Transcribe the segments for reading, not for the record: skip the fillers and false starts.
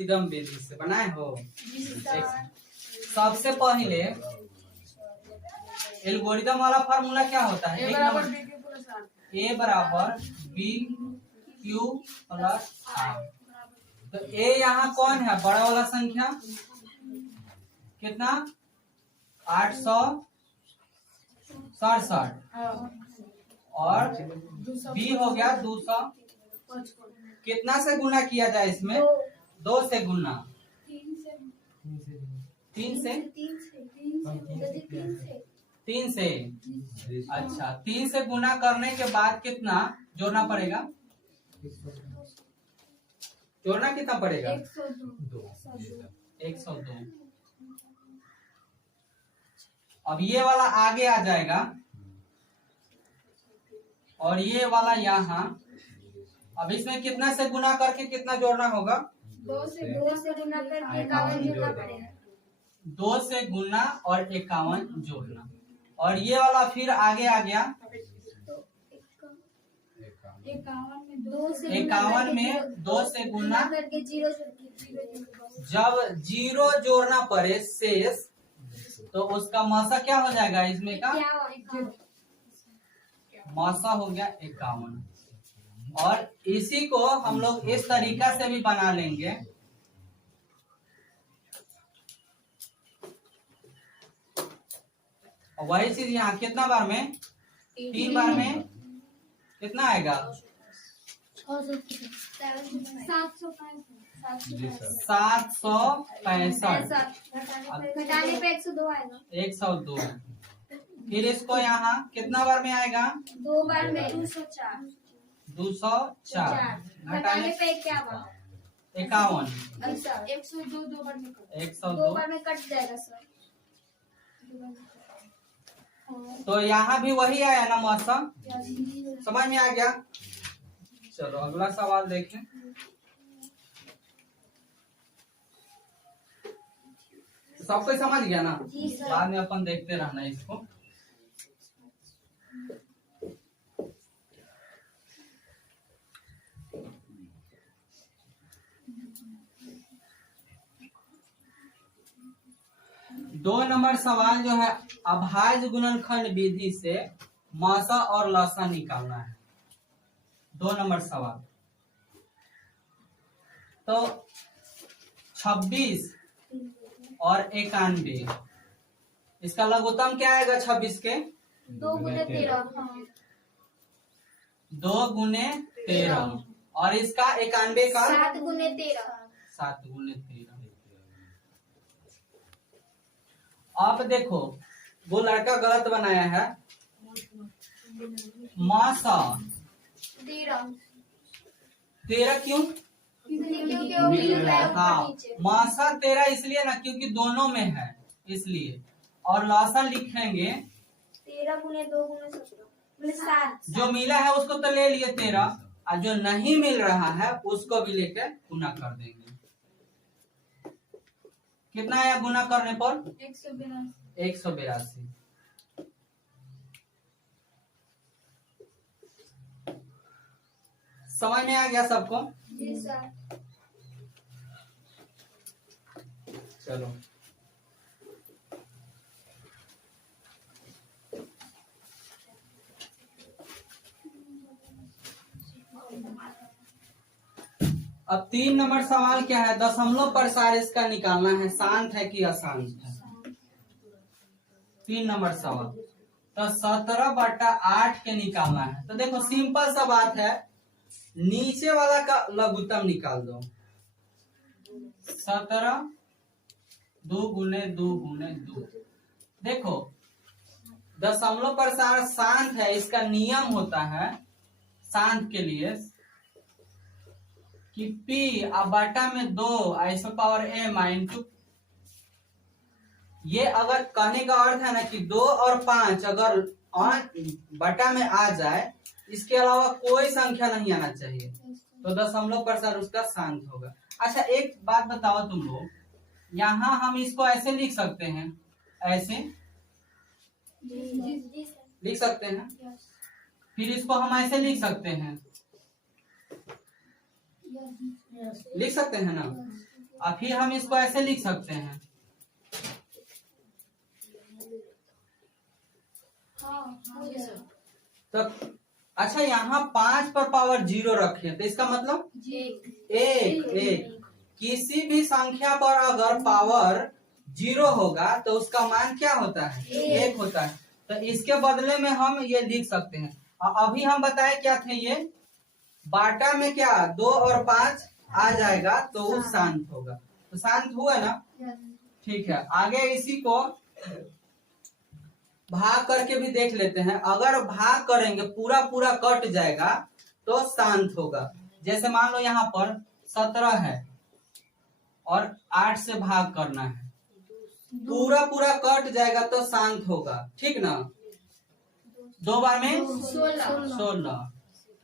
इदम विधि से बनाए हो। सबसे पहले एल्गोरिदम वाला फार्मूला क्या होता है? ए बराबर बी क्यू प्लस आर। तो ए यहाँ कौन है? बड़ा वाला संख्या कितना? 867 और बी हो गया 200। कितना से गुना किया जाए इसमें? 2 से गुना। 3 से 3 से। अच्छा, 3 से गुना करने के बाद कितना जोड़ना पड़ेगा? जोड़ना कितना पड़ेगा? 102। अब ये वाला आगे आ जाएगा और ये वाला यहाँ। अब इसमें कितना से गुना करके कितना जोड़ना होगा? 2 से गुना करके 51 जोड़ना पड़ेगा। 2 से गुना और 51 जोड़ना। और ये वाला फिर आगे आ गया 51 में 2 से गुना करके 0 जब 0 जोड़ना पड़े शेष, तो उसका मासा क्या हो जाएगा? इसमें का मासा हो गया 51। और इसी को हम लोग इस तरीका से भी बना लेंगे। वही चीज यहाँ कितना बार में? 3 बार में कितना आएगा? 765। घटाने पे 102 आएगा। 102। फिर इसको यहाँ कितना बार में आएगा? 2 बार में 204। 204 घटाने पे 51। 102 2 बार में 102 बार में कट जाएगा सर। तो यहाँ भी वही आया ना मौसम? समझ में आ गया? चलो अगला सवाल देखें। सब कोई समझ गया ना? बाद में अपन देखते रहना इसको। दो नंबर सवाल जो है, अभाज्य गुणनखंड विधि से मासा और लसा निकालना है। 2 नंबर सवाल। तो 26 और 91, इसका लघुत्तम क्या आएगा? 26 के 2 गुने 13। 2 गुने 13 और इसका 91 का 7 गुने 13। 7 गुने 13। आप देखो वो लड़का गलत बनाया है। मासा 13 क्यों? हाँ, मासा 13 इसलिए ना क्योंकि दोनों में है इसलिए। और लासा लिखेंगे 13 गुने 2 गुने 7। जो मिला है उसको तो ले लिए 13, और जो नहीं मिल रहा है उसको भी लेकर गुना कर देंगे। कितना आया गुना करने पर? 182। समझ में आ गया सबको? जी सर। चलो अब 3 नंबर सवाल क्या है? दशमलव प्रसार इसका निकालना है, शांत है कि अशांत है। 3 नंबर सवाल। तो 17/8 के निकालना है। तो देखो सिंपल सा बात है, नीचे वाला का लघुत्तम निकाल दो। 17 2 गुने 2 गुने 2। देखो दशमलव प्रसार शांत है, इसका नियम होता है शांत के लिए कि P अब बटा में 2 ऐसा पावर m इंटू। ये अगर कहने का अर्थ है ना कि 2 और 5 अगर बटा में आ जाए, इसके अलावा कोई संख्या नहीं आना चाहिए, तो दशमलव प्रसार उसका शांत होगा। अच्छा एक बात बताओ तुम लोग, यहाँ हम इसको ऐसे लिख सकते हैं, ऐसे लिख सकते हैं, फिर इसको हम ऐसे लिख सकते हैं, लिख सकते हैं ना? और फिर हम इसको ऐसे लिख सकते हैं, तो अच्छा यहाँ 5 पर पावर 0 रखे तो इसका मतलब एक किसी भी संख्या पर अगर पावर 0 होगा तो उसका मान क्या होता है? 1 होता है। तो इसके बदले में हम ये लिख सकते हैं। अभी हम बताए क्या थे, ये बाटा में क्या 2 और 5 आ जाएगा तो वो शांत होगा। तो शांत हुआ ना? ठीक है, आगे इसी को भाग करके भी देख लेते हैं। अगर भाग करेंगे पूरा पूरा कट जाएगा तो शांत होगा। जैसे मान लो यहाँ पर 17 है और 8 से भाग करना है, पूरा पूरा कट जाएगा तो शांत होगा, ठीक ना? 2 बार में 16,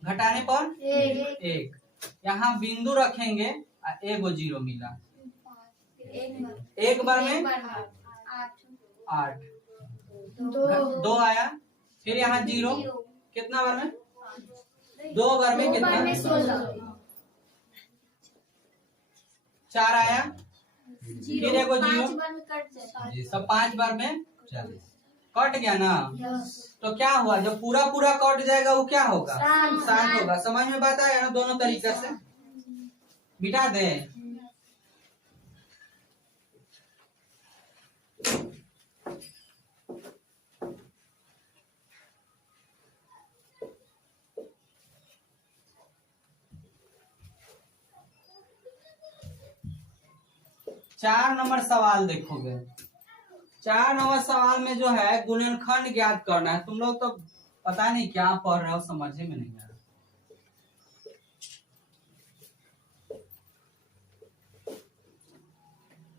घटाने पर 1, यहाँ बिंदु रखेंगे, एगो 0 मिला, एक बार में 8, 2 आया, फिर यहाँ 0, कितना बार में? 2 बार में कितना? 4 आया, फिर एगो 0, तो 5 बार में 40 कट गया ना? तो क्या हुआ, जब पूरा पूरा कट जाएगा वो क्या होगा? शांत होगा। समझ में बात आया ना? दोनों तरीका से बिठा दे। चार नंबर सवाल देखोगे, 4 नंबर सवाल में जो है गुणनखंड ज्ञात करना है। तुम लोग तो पता नहीं क्या पढ़ रहे हो, समझे में नहीं आ रहा।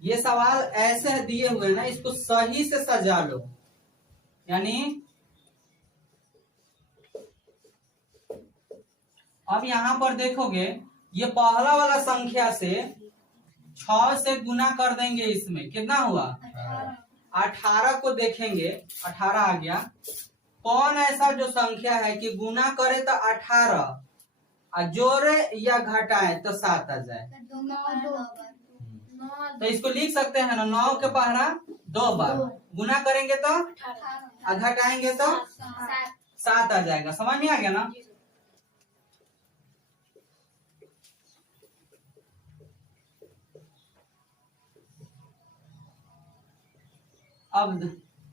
ये सवाल ऐसे दिए हुए ना, इसको सही से सजा लो। यानी अब यहाँ पर देखोगे, ये पहला वाला संख्या से 6 से गुना कर देंगे, इसमें कितना हुआ? 18 को देखेंगे, 18 आ गया। कौन ऐसा जो संख्या है कि गुना करे तो 18 और जोड़े या घटाए तो 7 आ जाए? तो इसको लिख सकते हैं ना, 9 के पहरा 2 बार, गुना करेंगे तो और घटाएंगे तो 7 आ जाएगा। समझ में आ गया ना? अब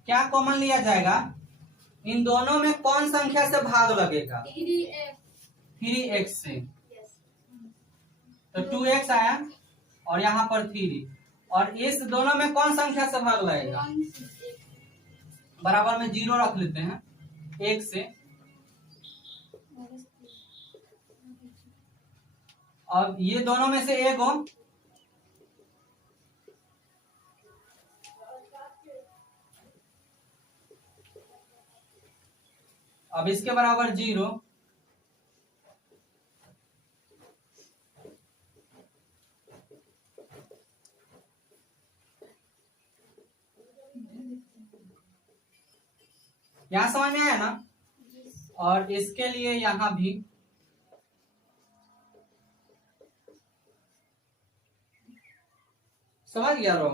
क्या कॉमन लिया जाएगा? इन दोनों में कौन संख्या से भाग लगेगा? 3x से, तो 2x आया और यहाँ पर 3, और इस दोनों में कौन संख्या से भाग लगेगा? बराबर में 0 रख लेते हैं, 1 से। अब ये दोनों में से एक हो, अब इसके बराबर 0, यहां समझ में आया ना? और इसके लिए यहां भी समझ गया रो?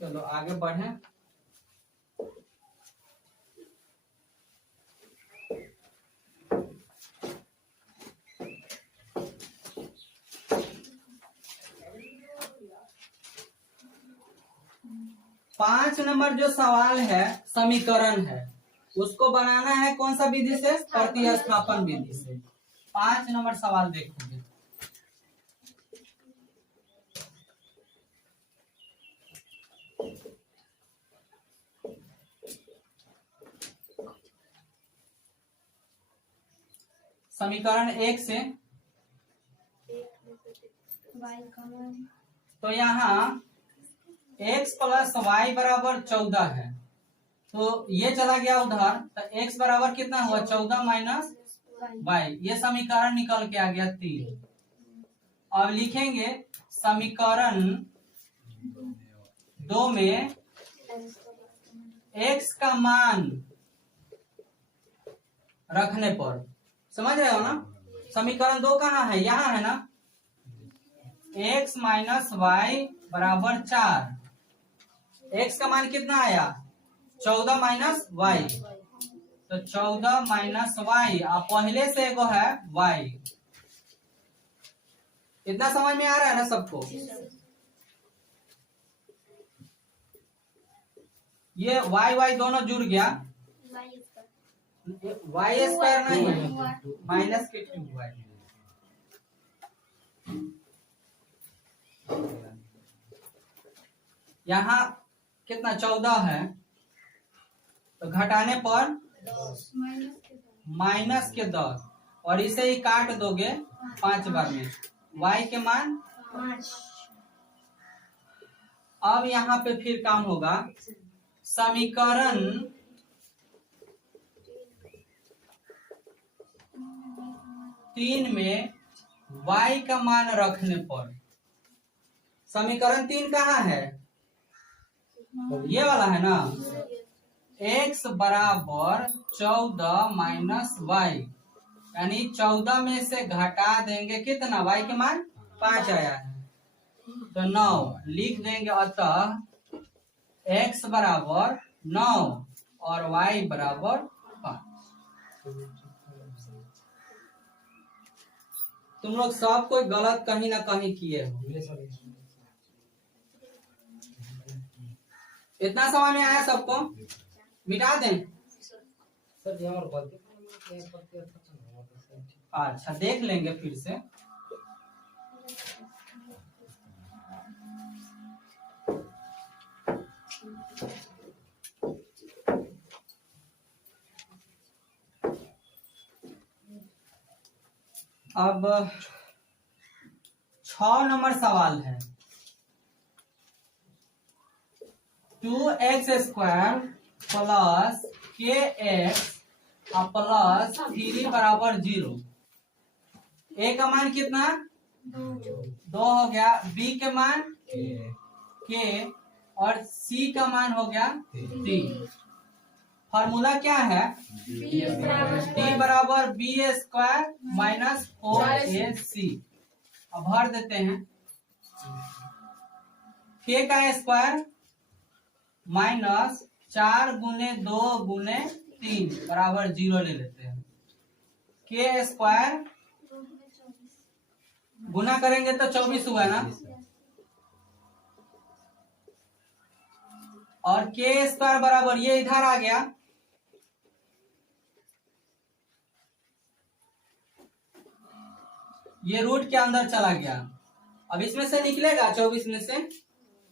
चलो आगे बढ़े। पांच नंबर जो सवाल है, समीकरण है, उसको बनाना है कौन सा विधि से? प्रतिस्थापन विधि से। 5 नंबर सवाल देखोगे, समीकरण 1 से। तो यहाँ x प्लस वाई बराबर 14 है, तो ये चला गया उधर, तो x बराबर कितना हुआ? 14 माइनस वाई। ये समीकरण निकल के आ गया 3। अब लिखेंगे समीकरण 2 में x का मान रखने पर, समझ रहे हो ना? समीकरण 2 कहाँ है? यहाँ है ना? x माइनस वाई बराबर 4। x का मान कितना आया 14 माइनस वाई, तो 14 माइनस वाई, अब पहले से एगो है y। इतना समझ में आ रहा है ना सबको? ये y दोनों जुड़ गया, y स्क्वायर नहीं है, माइनस के 2y। यहाँ कितना 14 है, तो घटाने पर माइनस के 10, और इसे ही काट दोगे 5 बार में, y के मान। अब यहाँ पे फिर काम होगा, समीकरण 3 में y का मान रखने पर, समीकरण 3 कहाँ है? ये वाला है ना, x बराबर 14 माइनस वाई, यानी 14 में से घटा देंगे कितना, y के मान 5 आया है, तो 9 लिख देंगे। अतः x बराबर 9 और y बराबर 5। तुम लोग सब कोई गलत कहीं ना कहीं किए हो। इतना समझ में आया सबको? मिटा दें? अच्छा, देख लेंगे फिर से। अब 6 नंबर सवाल है, 2x स्क्वायर प्लस के एक्स प्लस 3 बराबर 0। ए का मान कितना 2 हो गया, बी के मान के, और सी का मान हो गया 3। फॉर्मूला क्या है, डी बराबर बी स्क्वायर माइनस 4ac। अब भर देते हैं, के का स्क्वायर माइनस 4 गुने 2 गुने 3 बराबर 0 ले लेते हैं। के स्क्वायर गुना करेंगे तो 24 हुआ ना, और के स्क्वायर बराबर ये इधर आ गया, ये रूट के अंदर चला गया। अब इसमें से निकलेगा 24 में से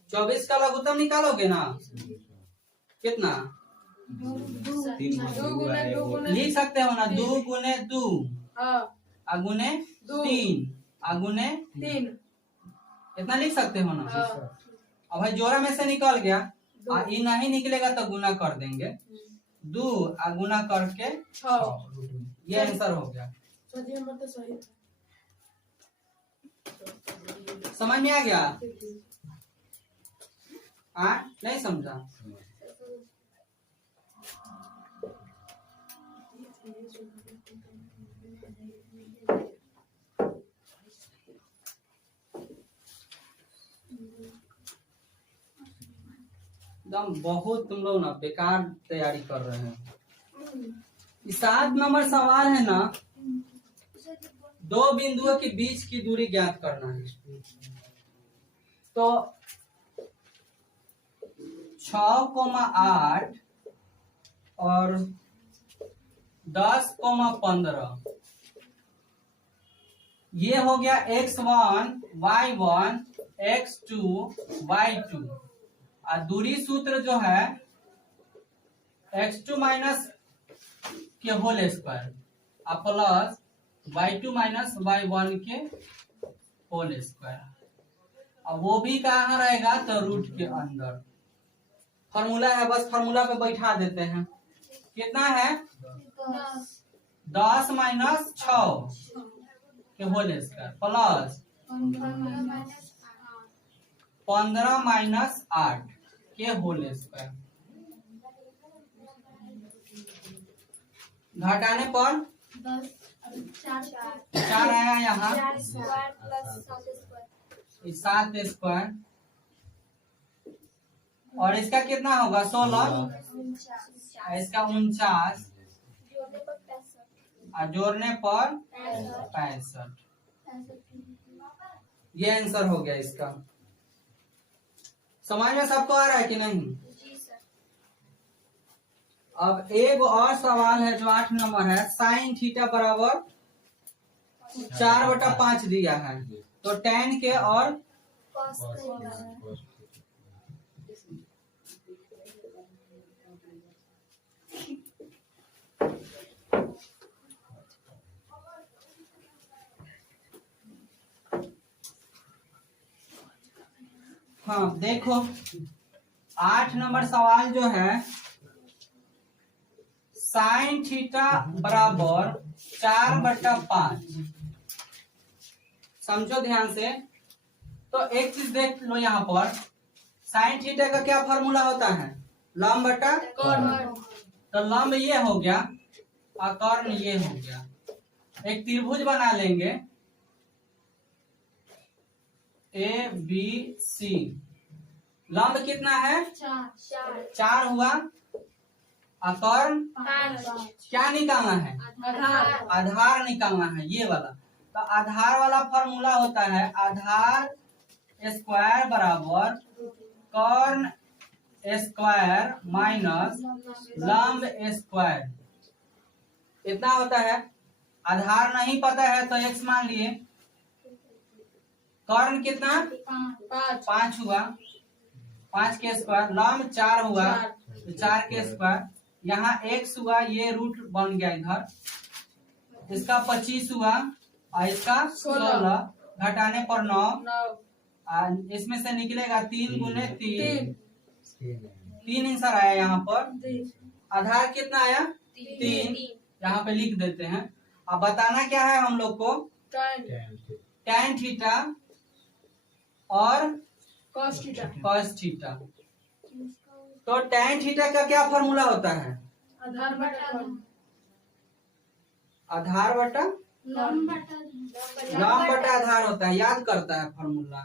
24 का लघुत्तम निकालोगे ना, कितना लिख सकते हो ना, 2 गुने 2 अगुने 3 अगुने 3, इतना लिख सकते हो ना। अब भाई जोड़ा में से निकल गया, ये नहीं निकलेगा तो गुना कर देंगे, 2 गुना करके 6, ये आंसर हो गया। समझ में आ गया? नहीं समझा? एकदम बहुत तुम लोग ना बेकार तैयारी कर रहे हैं। 7 नंबर सवाल है ना, 2 बिंदुओं के बीच की दूरी ज्ञात करना है। तो 6,8 और 10,15 ये हो गया x1 y1 x2 y2, और दूरी सूत्र जो है x2 माइनस के whole square plus y2 minus y1 के होल स्क्वायर। अब वो भी कहाँ रहेगा, तो रूट के अंदर। फॉर्मूला है, बस फॉर्मूला पे बैठा देते हैं। कितना है 10 माइनस 6 के होल स्क्वायर प्लस 15 माइनस 8 के होल स्क्वायर। घटाने पर 4 आया यहाँ, 7 स्क्वायर, और इसका कितना होगा 16, इसका 49, और जोड़ने पर 65। ये आंसर हो गया इसका। समझ में सबको आ रहा है कि नहीं? जी सर। अब एक और सवाल है जो 8 नंबर है। साइन थीटा बराबर 4/5 दिया है, तो tan के और कॉस का हाँ देखो 8 नंबर सवाल जो है, साइन थीटा बराबर 4/5। समझो ध्यान से। तो एक चीज देख लो यहाँ पर, साइन थीटा का क्या फॉर्मूला होता है? लंब बटा कॉर्नर। तो लंब ये हो गया और कर्ण ये हो गया। एक त्रिभुज बना लेंगे ABC। लंब कितना है? 4 हुआ, और कर्ण क्या निकालना है? आधार निकालना है, ये वाला। तो आधार वाला फॉर्मूला होता है आधार स्क्वायर बराबर कर्ण स्क्वायर माइनस लंब स्क्वायर। इतना होता है। आधार नहीं पता है तो x मान लिए। कर्ण कितना? 5 हुआ, 5 के स्क्वायर। लंब 4 हुआ, तो 4 के स्क्वायर। यहाँ x हुआ, ये रूट बन गया इधर। इसका 25 हुआ और इसका 16, घटाने पर 9। इसमें से निकलेगा 3 गुने 3, 3 आंसर आया यहाँ पर। आधार कितना आया? 3। यहाँ पे लिख देते हैं। अब बताना क्या है हम लोग को? tan थीटा और cos थीटा। तो tan थीटा का क्या फॉर्मूला होता है? आधार बटा लंब बटा आधार होता है। याद करता है फॉर्मूला।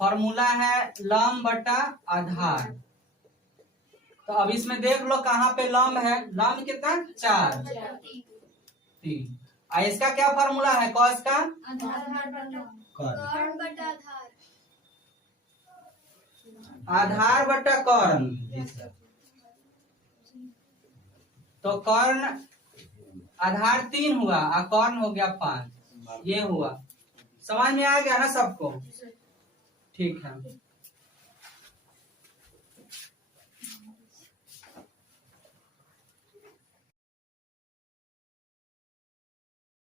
फॉर्मूला है लंब बटा आधार। तो अब इसमें देख लो कहाँ पे लंब है। लंब कितना? 4, 3। और इसका क्या फॉर्मूला है? कॉस का कॉर्न बटा आधार बटा कर्ण। तो कर्ण आधार 3 हुआ और कर्ण हो गया 5। ये हुआ। समझ में आ गया ना सबको? ठीक है।